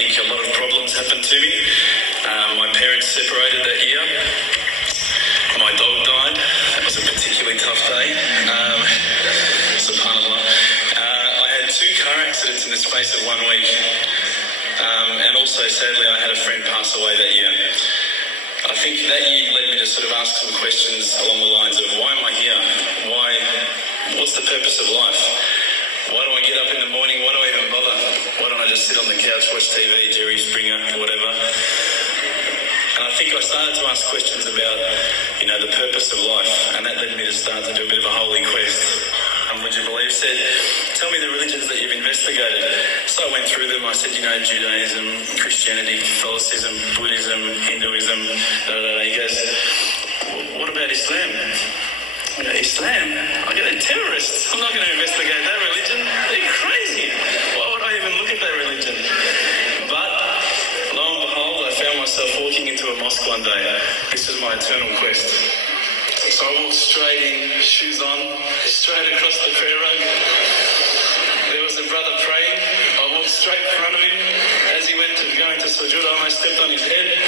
think a lot of problems happened to me. My parents separated that year. My dog died. That was a particularly tough day. Subhanallah. I had 2 car accidents in the space of 1 week. And also, sadly, I had a friend pass away that year. I think that year led me to sort of ask some questions along the lines of, why am I here? What's the purpose of life? Why do I get up in the morning? Why do I even bother? Why don't I just sit on the couch, watch TV, Jerry Springer, whatever? And I think I started to ask questions about, the purpose of life, and that led me to start to do a bit of a holy quest. Would you believe, said, tell me the religions that you've investigated. So I went through them. I said, Judaism, Christianity, Catholicism, Buddhism, Hinduism, He goes, what about Islam? I go, Islam? I go, they're terrorists. I'm not going to investigate that religion. They're crazy. Why would I even look at that religion? But lo and behold, I found myself walking into a mosque one day. This was my eternal quest. So I walked straight in, shoes on, straight across the prayer rug. There was a brother praying. I walked straight in front of him. As he went to go into sujood, I almost stepped on his head.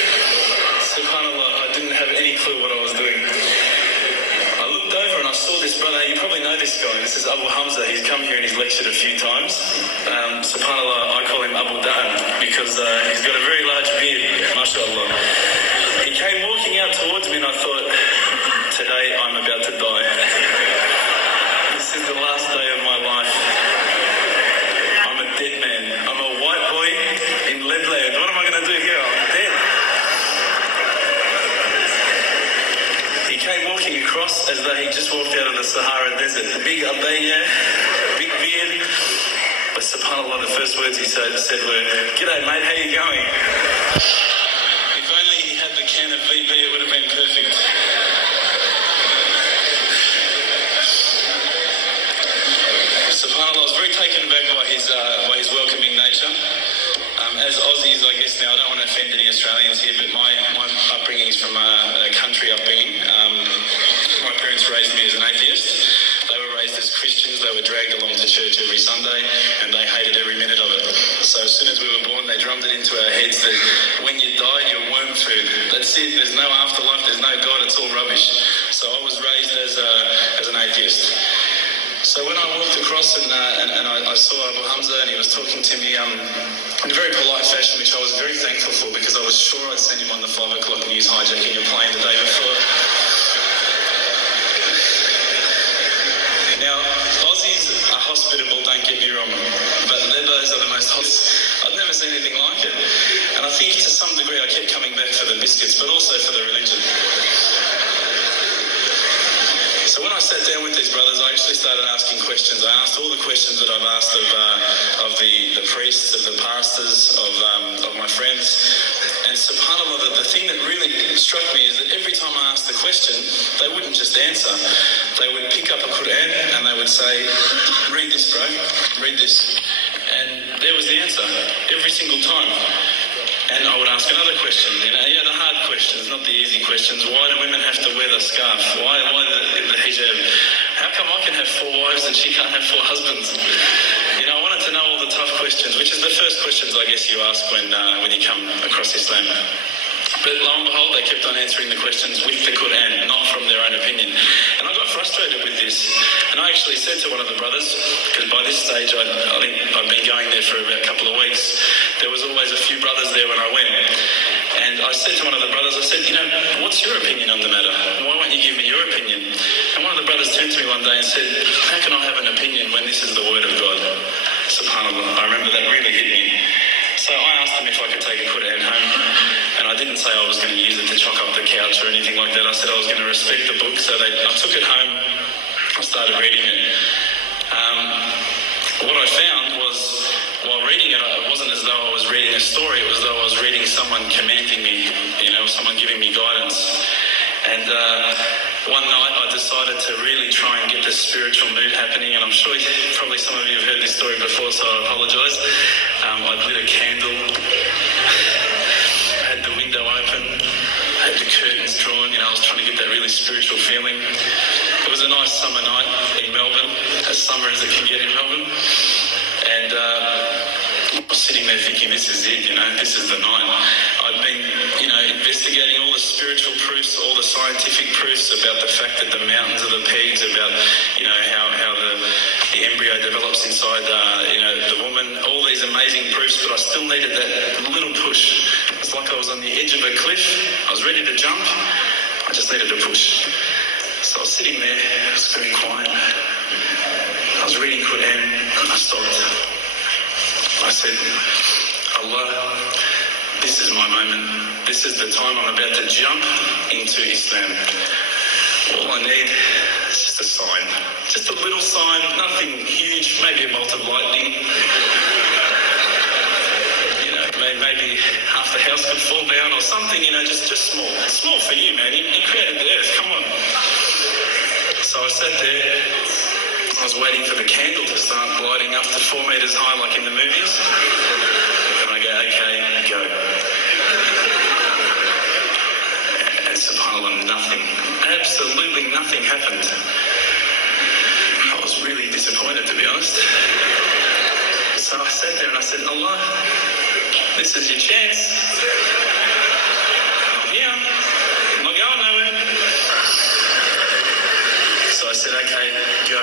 Subhanallah, I didn't have any clue what I was doing. I looked over and I saw this brother. You probably know this guy. This is Abu Hamza. He's come here and he's lectured a few times. Subhanallah, I call him Abu Da'an because he's got a very large beard, mashallah. He came walking out towards me and I thought, today I'm about to die. This is the last day of my life. I'm a dead man. I'm a white boy in Leadland. What am I going to do here? I'm dead. He came walking across as though he just walked out of the Sahara Desert. Big abaya, big beard. But subhanAllah, the first words he said were, "G'day mate, how you going?" If only he had the can of VB, it would have been perfect. SubhanAllah, I was very taken aback by his welcoming nature. As Aussies, I guess now, I don't want to offend any Australians here, but my upbringing is from a country upbringing. My parents raised me as an atheist. They were raised as Christians. They were dragged along to church every Sunday, and they hated every minute of it. So as soon as we were born, they drummed it into our heads that when you die, you're worm food. That's it. There's no afterlife. There's no God. It's all rubbish. So I was raised as an atheist. So when I walked across and I saw Abu Hamza and he was talking to me in a very polite fashion, which I was very thankful for because I was sure I'd seen him on the 5 o'clock news hijacking a plane the day before. Now, Aussies are hospitable, don't get me wrong, but Lebos are the most I've never seen anything like it. And I think to some degree I kept coming back for the biscuits, but also for the religion. So when I sat down with these brothers, I actually started asking questions. I asked all the questions that I've asked of the priests, of the pastors, of my friends. And subhanAllah, the thing that really struck me is that every time I asked the question, they wouldn't just answer. They would pick up a Quran and they would say, read this, bro, read this. And there was the answer, every single time. And I would ask another question, the hard questions, not the easy questions. Why do women have to wear the scarf? Why the hijab? How come I can have 4 wives and she can't have 4 husbands? I wanted to know all the tough questions, which is the first questions I guess you ask when you come across Islam. But lo and behold, they kept on answering the questions with the Quran, not from their own opinion. And I got frustrated with this. And I actually said to one of the brothers, because by this stage I think I've been going there for about a couple of weeks, there was always a few brothers there when I went. And I said to one of the brothers, I said, what's your opinion on the matter? Why won't you give me your opinion? And one of the brothers turned to me one day and said, how can I have an opinion when this is the word of God? SubhanAllah, I remember that really hit me. So I asked him if I could take a Quran home, and I didn't say I was going to use it to chalk up the couch or anything like that. I said I was going to respect the book, so I took it home, I started reading it. What I found was, while reading it, it wasn't as though I was reading a story, it was as though I was reading someone commanding me, someone giving me guidance. And one night I decided to really try and get this spiritual mood happening, and I'm sure probably some of you have heard this story before, so I apologise. I lit a candle, had the window open, had the curtains drawn, I was trying to get that really spiritual feeling. It was a nice summer night in Melbourne, as summer as it can get in Melbourne. And I was sitting there thinking, this is it, this is the night. I'd been, investigating all the spiritual proofs, all the scientific proofs about the fact that the mountains are the pegs, about, how the embryo develops inside, the woman, all these amazing proofs, but I still needed that little push. It's like I was on the edge of a cliff. I was ready to jump. I just needed a push. So I was sitting there, it was very quiet. I was reading Quran, and I stopped. I said, Allah, this is my moment. This is the time I'm about to jump into Islam. All I need is just a sign. Just a little sign, nothing huge, maybe a bolt of lightning. Maybe half the house could fall down or something, just small. Small for you, man. You created the earth, come on. So I sat there. I was waiting for the candle to start lighting up to 4 meters high like in the movies. And I go, okay, go. And subhanAllah, nothing. Absolutely nothing happened. I was really disappointed, to be honest. So I sat there and I said, Allah, this is your chance. I'm here. I'm not going nowhere. So I said, okay, go.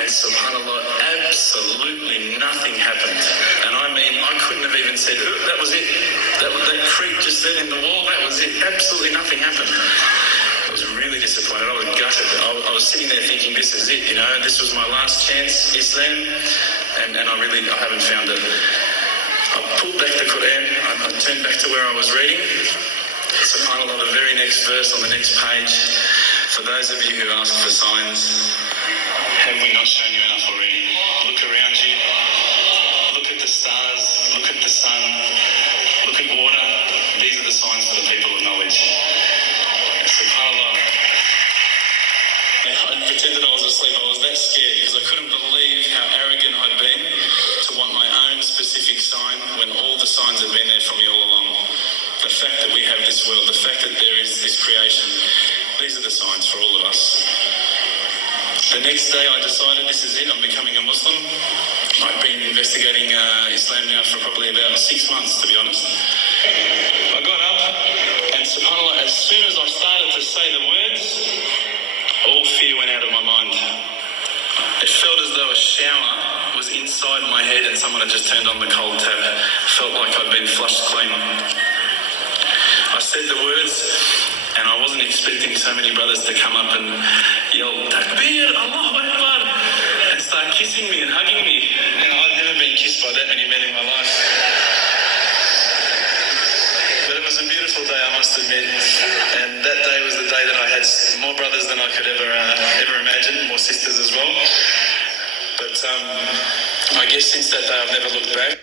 And subhanAllah, absolutely nothing happened. And I mean, I couldn't have even said, oh, that was it. That creak just then in the wall, that was it. Absolutely nothing happened. I was really disappointed. I was gutted. I was sitting there thinking, this is it, this was my last chance, Islam, and I haven't found it. I pulled back the Quran, I turned back to where I was reading. SubhanAllah, the very next verse on the next page, for those of you who ask for signs, have we not shown you enough already? Look around you, look at the stars, look at the sun, look at water. These are the signs for the people of knowledge. SubhanAllah. I pretended I was asleep. I was that scared because I couldn't believe how arrogant I'd been to want my own specific sign when all the signs have been there for me all along. The fact that we have this world, the fact that there is this creation, these are the signs for all of us. The next day I decided this is it, I'm becoming a Muslim. I've been investigating Islam now for probably about 6 months, to be honest. I got up and subhanAllah, as soon as I started to say the words, all fear went out of my mind. It felt as though a shower was inside my head and someone had just turned on the cold tap. Felt like I'd been flushed clean. I said the words and I wasn't expecting so many brothers to come up and yell, Takbir, Allahu Akbar, and start kissing me and hugging me. And I'd never been kissed by that many men in my life. But it was a beautiful day, I must admit. And that day was the day that I had more brothers than I could ever imagine, more sisters as well. But I guess since that day I've never looked back.